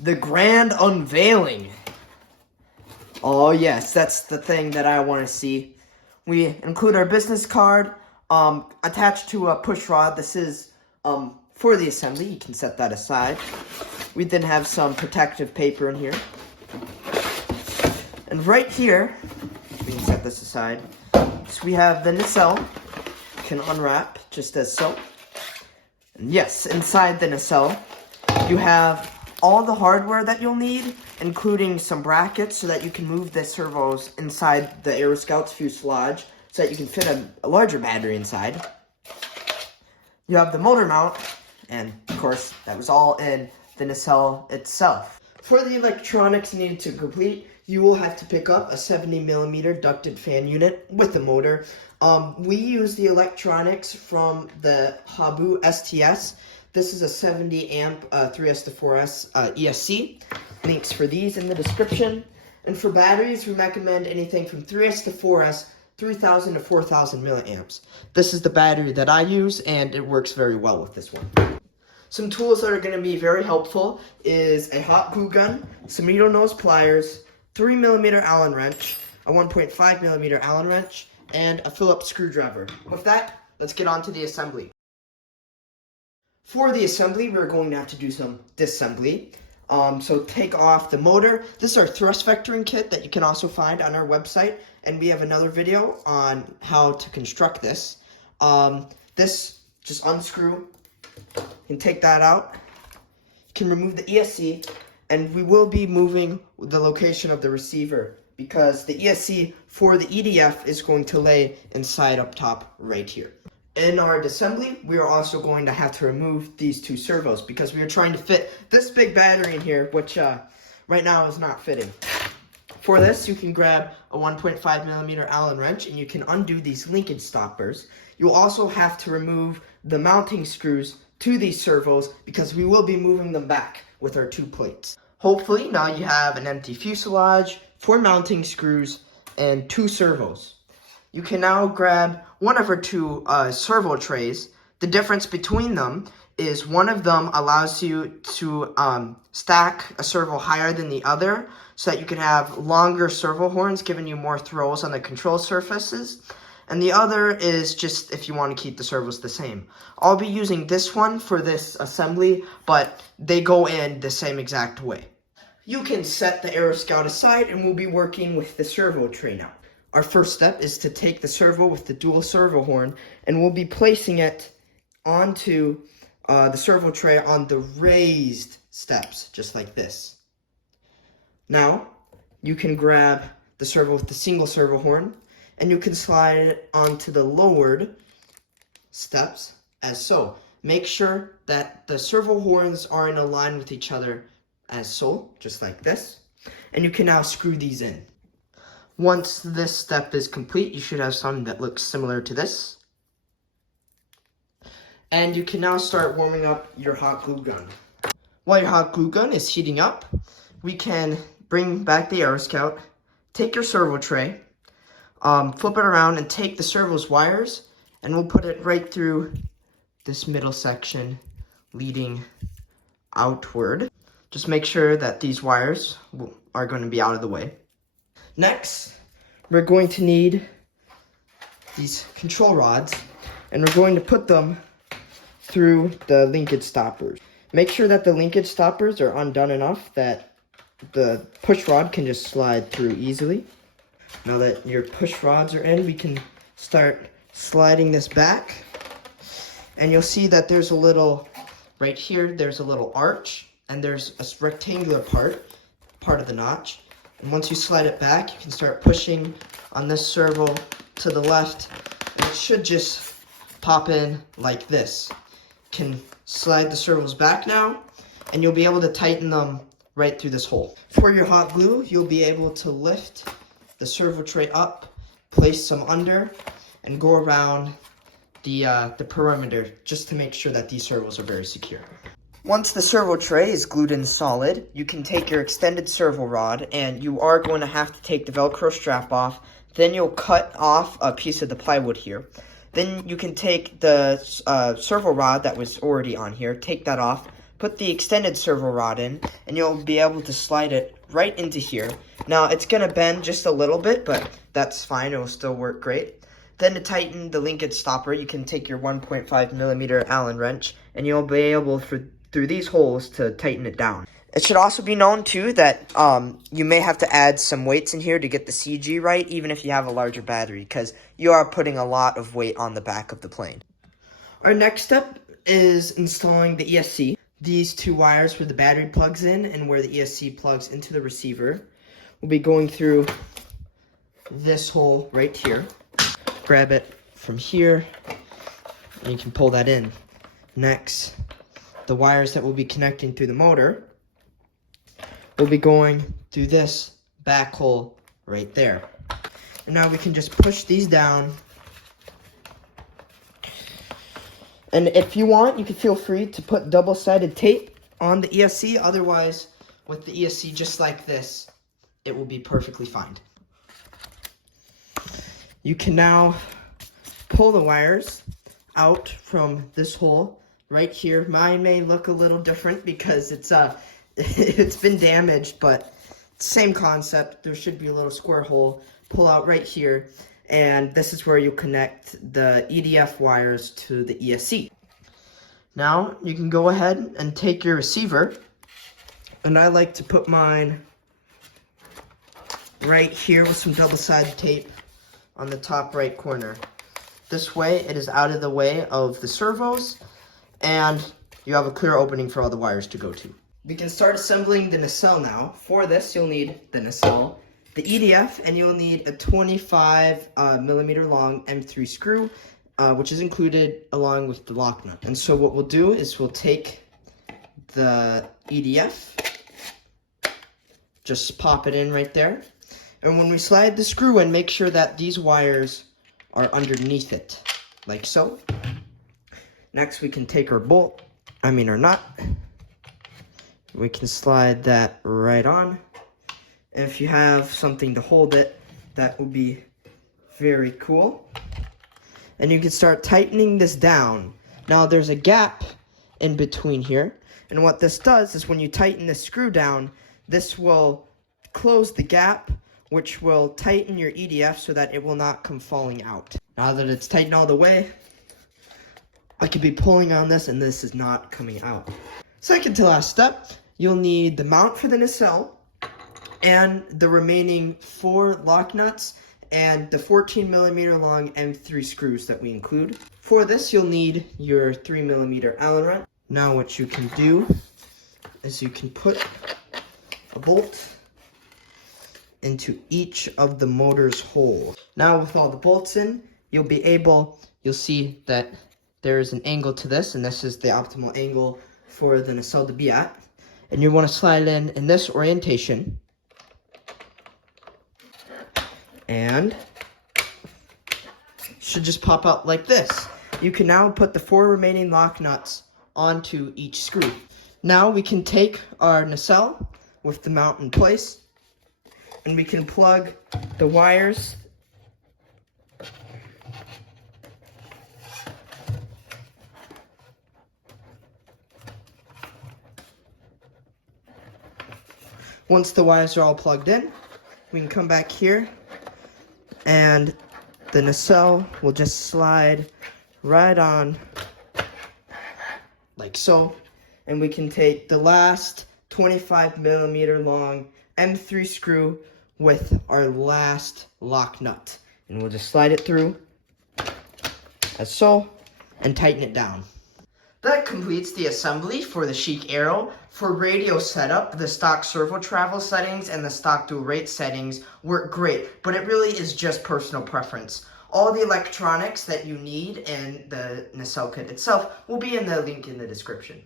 The grand unveiling. Oh yes, that's the thing that I want to see. We include our business card attached to a push rod. This is for the assembly. You can set that aside. We then have some protective paper in here. And right here, we can set this aside. So we have the nacelle. You can unwrap just as so. And yes, inside the nacelle, you have all the hardware that you'll need, including some brackets so that you can move the servos inside the Aeroscout's fuselage so that you can fit a larger battery inside. You have the motor mount, and of course, that was all in the nacelle itself. For the electronics needed to complete, you will have to pick up a 70mm ducted fan unit with the motor. We use the electronics from the Habu STS. This is a 70 amp 3S to 4S ESC. Links for these in the description. And for batteries, we recommend anything from 3S to 4S, 3000 to 4000 milliamps. This is the battery that I use, and it works very well with this one. Some tools that are going to be very helpful is a hot glue gun, some needle nose pliers, 3mm Allen wrench, a 1.5mm Allen wrench, and a Phillips screwdriver. With that, let's get on to the assembly. For the assembly, we're going to have to do some disassembly. So take off the motor. This is our thrust vectoring kit that you can also find on our website, and we have another video on how to construct this. This, just unscrew, you can take that out. You can remove the ESC, and we will be moving the location of the receiver because the ESC for the EDF is going to lay inside up top right here. In our disassembly, we are also going to have to remove these two servos because we are trying to fit this big battery in here, which right now is not fitting. For this, you can grab a 1.5mm Allen wrench and you can undo these linkage stoppers. You'll also have to remove the mounting screws to these servos because we will be moving them back with our two plates. Hopefully, now you have an empty fuselage, 4 mounting screws, and 2 servos. You can now grab one of our 2 servo trays. The difference between them is one of them allows you to stack a servo higher than the other so that you can have longer servo horns, giving you more throws on the control surfaces. And the other is just if you want to keep the servos the same. I'll be using this one for this assembly, but they go in the same exact way. You can set the Aeroscout aside and we'll be working with the servo tray now. Our first step is to take the servo with the dual servo horn and we'll be placing it onto the servo tray on the raised steps, just like this. Now, you can grab the servo with the single servo horn and you can slide it onto the lowered steps as so. Make sure that the servo horns are in a line with each other as so, just like this. And you can now screw these in. Once this step is complete, you should have something that looks similar to this. And you can now start warming up your hot glue gun. While your hot glue gun is heating up, we can bring back the Aeroscout, take your servo tray, flip it around and take the servo's wires, and we'll put it right through this middle section leading outward. Just make sure that these wires are going to be out of the way. Next, we're going to need these control rods, and we're going to put them through the linkage stoppers. Make sure that the linkage stoppers are undone enough that the push rod can just slide through easily. Now that your push rods are in, we can start sliding this back. And you'll see that there's a little, right here, there's a little arch, and there's a rectangular part of the notch. And once you slide it back, you can start pushing on this servo to the left, and it should just pop in like this. You can slide the servos back now, and you'll be able to tighten them right through this hole. For your hot glue, you'll be able to lift the servo tray up, place some under, and go around the perimeter just to make sure that these servos are very secure. Once the servo tray is glued in solid, you can take your extended servo rod, and you are going to have to take the Velcro strap off. Then you'll cut off a piece of the plywood here. Then you can take the servo rod that was already on here, take that off, put the extended servo rod in, and you'll be able to slide it right into here. Now, it's going to bend just a little bit, but that's fine. It will still work great. Then to tighten the linkage stopper, you can take your 1.5 millimeter Allen wrench, and you'll be able, through these holes, to tighten it down. It should also be known, too, that you may have to add some weights in here to get the CG right, even if you have a larger battery, because you are putting a lot of weight on the back of the plane. Our next step is installing the ESC. These two wires where the battery plugs in and where the ESC plugs into the receiver. We'll be going through this hole right here. Grab it from here, and you can pull that in. Next, the wires that will be connecting through the motor will be going through this back hole right there. And now we can just push these down. And if you want, you can feel free to put double-sided tape on the ESC. Otherwise, with the ESC just like this, it will be perfectly fine. You can now pull the wires out from this hole right here. Mine may look a little different because it's it's been damaged, but same concept. There should be a little square hole. Pull out right here, and this is where you connect the EDF wires to the ESC. Now, you can go ahead and take your receiver, and I like to put mine right here with some double-sided tape on the top right corner. This way, it is out of the way of the servos, and you have a clear opening for all the wires to go to. We can start assembling the nacelle now. For this, you'll need the nacelle, the EDF, and you'll need a 25 millimeter long M3 screw, which is included along with the lock nut. And so what we'll do is we'll take the EDF, just pop it in right there. And when we slide the screw in, make sure that these wires are underneath it, like so. Next, we can take our our nut. We can slide that right on. And if you have something to hold it, that will be very cool. And you can start tightening this down. Now there's a gap in between here. And what this does is when you tighten the screw down, this will close the gap, which will tighten your EDF so that it will not come falling out. Now that it's tightened all the way, I could be pulling on this and this is not coming out. Second to last step, you'll need the mount for the nacelle and the remaining 4 lock nuts and the 14 millimeter long M3 screws that we include. For this, you'll need your 3 millimeter Allen wrench. Now what you can do is you can put a bolt into each of the motor's holes. Now with all the bolts in, you'll see that there is an angle to this, and this is the optimal angle for the nacelle to be at. And you want to slide it in this orientation. And it should just pop out like this. You can now put the 4 remaining lock nuts onto each screw. Now we can take our nacelle with the mount in place, and we can plug the wires Once the wires are all plugged in, we can come back here and the nacelle will just slide right on like so. And we can take the last 25 millimeter long M3 screw with our last lock nut. And we'll just slide it through as so and tighten it down. That completes the assembly for the ChicAero. For radio setup, the stock servo travel settings and the stock dual rate settings work great, but it really is just personal preference. All the electronics that you need and the nacelle kit itself will be in the link in the description.